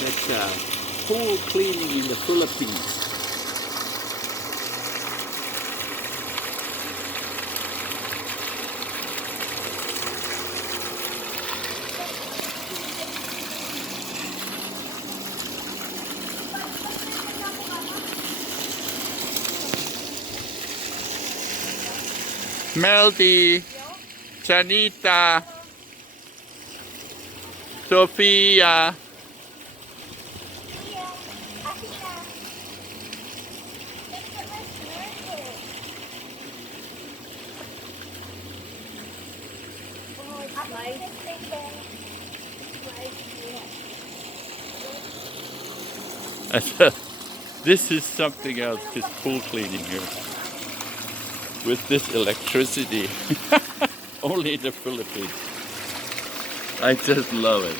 That's pool cleaning in the Philippines. Melody, Janita, Sophia. This is something else, this pool cleaning here. With this electricity. Only in the Philippines. I just love it.